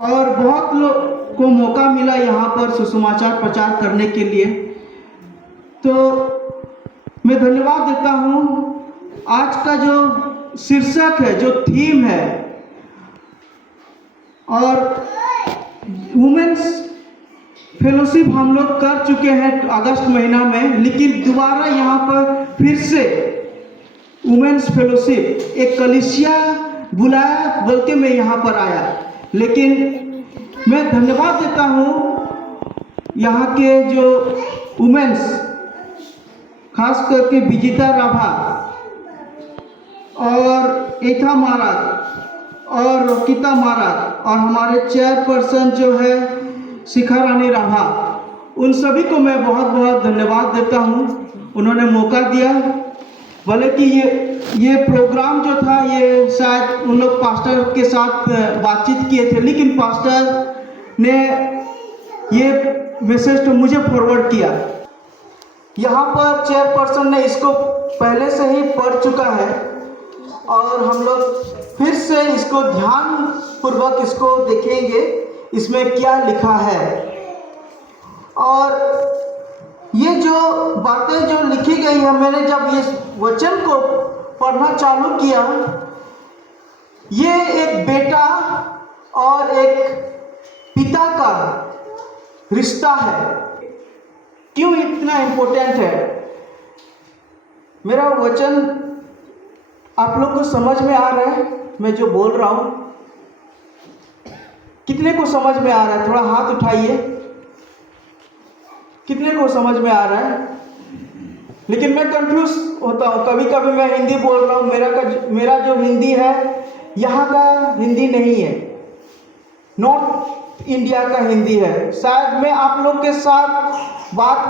और बहुत लोग को मौका मिला यहाँ पर सुसमाचार प्रचार करने के लिए। तो मैं धन्यवाद देता हूँ। आज का जो शीर्षक है, जो थीम है, और वुमेन्स फेलोशिप हम लोग कर चुके हैं अगस्त महीना में, लेकिन दोबारा यहाँ पर फिर से वुमेन्स फेलोशिप एक कलीसिया बुलाया बोल के मैं यहाँ पर आया। लेकिन मैं धन्यवाद देता हूँ यहाँ के जो वुमेन्स, खास करके विजिता राभा और एथा महाराज और रोकिता महाराज और हमारे चेयरपर्सन जो है शिखा रानी राभा, उन सभी को मैं बहुत बहुत धन्यवाद देता हूँ। उन्होंने मौका दिया। भले कि ये प्रोग्राम जो था ये शायद उन लोग पास्टर के साथ बातचीत किए थे, लेकिन पास्टर ने ये मैसेज तो मुझे फॉरवर्ड किया। यहाँ पर चेयरपर्सन ने इसको पहले से ही पढ़ चुका है और हम लोग फिर से इसको ध्यान पूर्वक इसको देखेंगे इसमें क्या लिखा है। और ये जो बातें जो लिखी गई है, मैंने जब ये वचन को पढ़ना चालू किया, ये एक बेटा और एक पिता का रिश्ता है। क्यों इतना इम्पोर्टेंट है? मेरा वचन आप लोग को समझ में आ रहा है? मैं जो बोल रहा हूँ कितने को समझ में आ रहा है? थोड़ा हाथ उठाइए। कितने को समझ में आ रहा है? लेकिन मैं कंफ्यूज होता हूँ, कभी कभी मैं हिंदी बोल रहा हूँ, मेरा जो हिंदी है यहाँ का हिंदी नहीं है, नॉर्थ इंडिया का हिंदी है। शायद मैं आप लोग के साथ बात,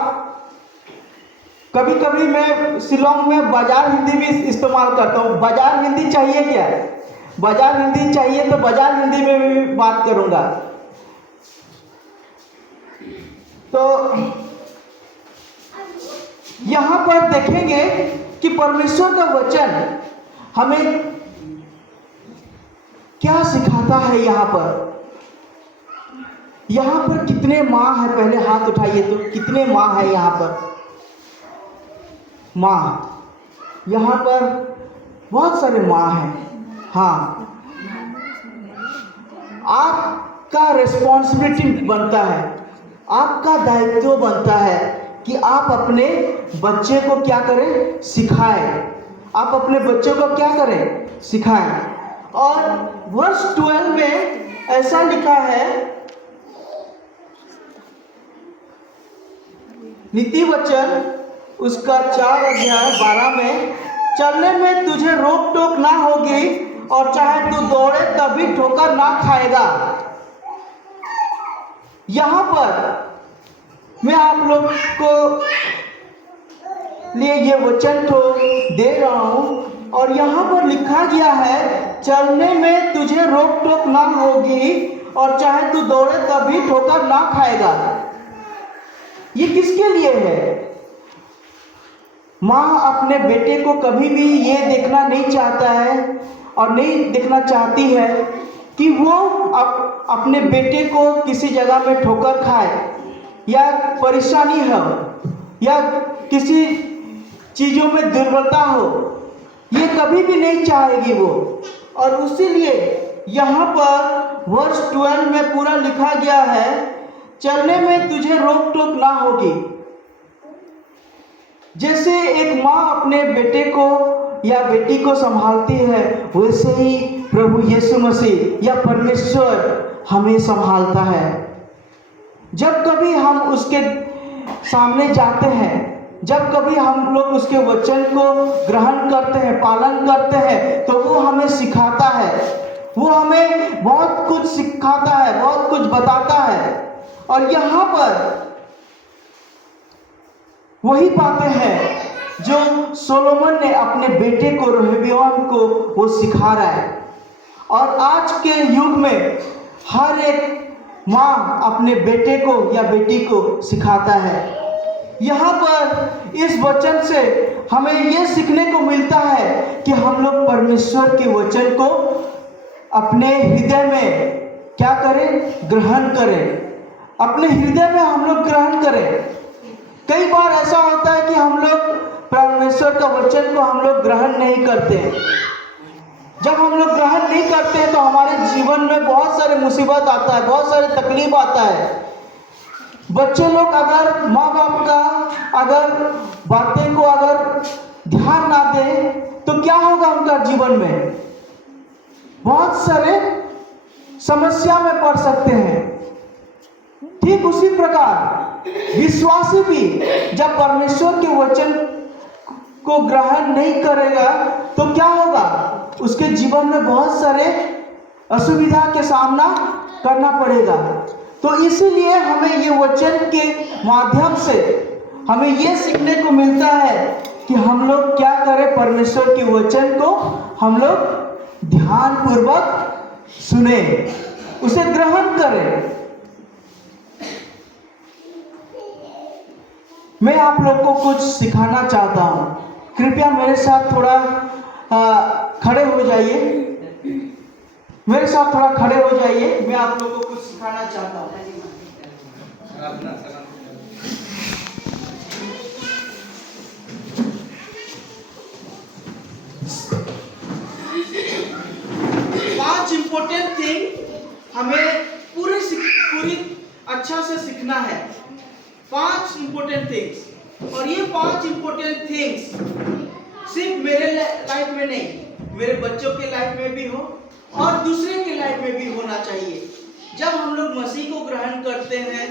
कभी कभी मैं शिलोंग में बाजार हिंदी भी इस्तेमाल करता हूँ। बाजार हिंदी चाहिए क्या? बाजार हिंदी चाहिए तो बाजार हिंदी में भी बात करूँगा। तो यहाँ पर देखेंगे कि परमेश्वर का वचन हमें क्या सिखाता है। यहाँ पर कितने माँ है? पहले हाथ उठाइए तो कितने माँ है यहाँ पर? माँ, यहाँ पर बहुत सारे माँ हैं। हाँ, आपका रिस्पॉन्सिबिलिटी बनता है, आपका दायित्व बनता है कि आप अपने बच्चे को क्या करें? सिखाएं। आप अपने बच्चों को क्या करें? सिखाएं। और वर्ष 12 में ऐसा लिखा है, नीति वचन उसका 4 अध्याय 12 में, चलने में तुझे रोक टोक ना होगी और चाहे तू दौड़े तभी ठोकर ना खाएगा। यहाँ पर मैं आप लोग को लिए ये वचन तो दे रहा हूँ और यहाँ पर लिखा गया है, चलने में तुझे रोक टोक ना होगी और चाहे तू दौड़े तभी ठोकर ना खाएगा। ये किसके लिए है? माँ अपने बेटे को कभी भी ये देखना नहीं चाहता है और नहीं देखना चाहती है कि वो अपने बेटे को किसी जगह में ठोकर खाए या परेशानी हो या किसी चीज़ों में दुर्बलता हो। ये कभी भी नहीं चाहेगी वो। और उसीलिए यहाँ पर वर्ष 12 में पूरा लिखा गया है, चलने में तुझे रोक टोक ना होगी। जैसे एक माँ अपने बेटे को या बेटी को संभालती है, वैसे ही प्रभु यीशु मसीह या परमेश्वर हमें संभालता है। जब कभी हम उसके सामने जाते हैं, जब कभी हम लोग उसके वचन को ग्रहण करते हैं, पालन करते हैं, तो वो हमें सिखाता है, वो हमें बहुत कुछ सिखाता है, बहुत कुछ बताता है। और यहाँ पर वही बातें हैं जो सोलोमन ने अपने बेटे को, रेहब्याम को, वो सिखा रहा है। और आज के युग में हर एक माँ अपने बेटे को या बेटी को सिखाता है। यहाँ पर इस वचन से हमें ये सीखने को मिलता है कि हम लोग परमेश्वर के वचन को अपने हृदय में क्या करें? ग्रहण करें, अपने हृदय में हम लोग ग्रहण करें। कई बार ऐसा होता है कि हम लोग परमेश्वर का वचन को हम लोग ग्रहण नहीं करते हैं। जब हम लोग ग्रहण नहीं करते हैं तो हमारे जीवन में बहुत सारे मुसीबत आता है, बहुत सारे तकलीफ आता है। बच्चे लोग अगर माँ बाप का अगर बातें को अगर ध्यान ना दें तो क्या होगा उनका जीवन में? बहुत सारे समस्या में पड़ सकते हैं। ठीक उसी प्रकार विश्वासी भी जब परमेश्वर के वचन को ग्रहण नहीं करेगा तो क्या होगा? उसके जीवन में बहुत सारे असुविधा के सामना करना पड़ेगा। तो इसलिए हमें ये वचन के माध्यम से हमें ये सीखने को मिलता है कि हम लोग क्या करें? परमेश्वर के वचन को हम लोग ध्यान पूर्वक सुने, उसे ग्रहण करें। मैं आप लोग को कुछ सिखाना चाहता हूँ। कृपया मेरे साथ थोड़ा खड़े हो जाइए, मेरे साथ थोड़ा खड़े हो जाइए। मैं आप लोग को कुछ सिखाना चाहता हूँ। पांच इंपॉर्टेंट थिंग हमें पूरी अच्छा से सीखना है। 5 इंपॉर्टेंट थिंग्स, और ये 5 इंपॉर्टेंट थिंग्स सिर्फ मेरे लाइफ में नहीं, मेरे बच्चों के लाइफ में भी हो और दूसरे के लाइफ में भी होना चाहिए। जब हम लोग मसीह को ग्रहण करते हैं,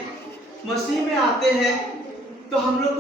मसीह में आते हैं, तो हम लोग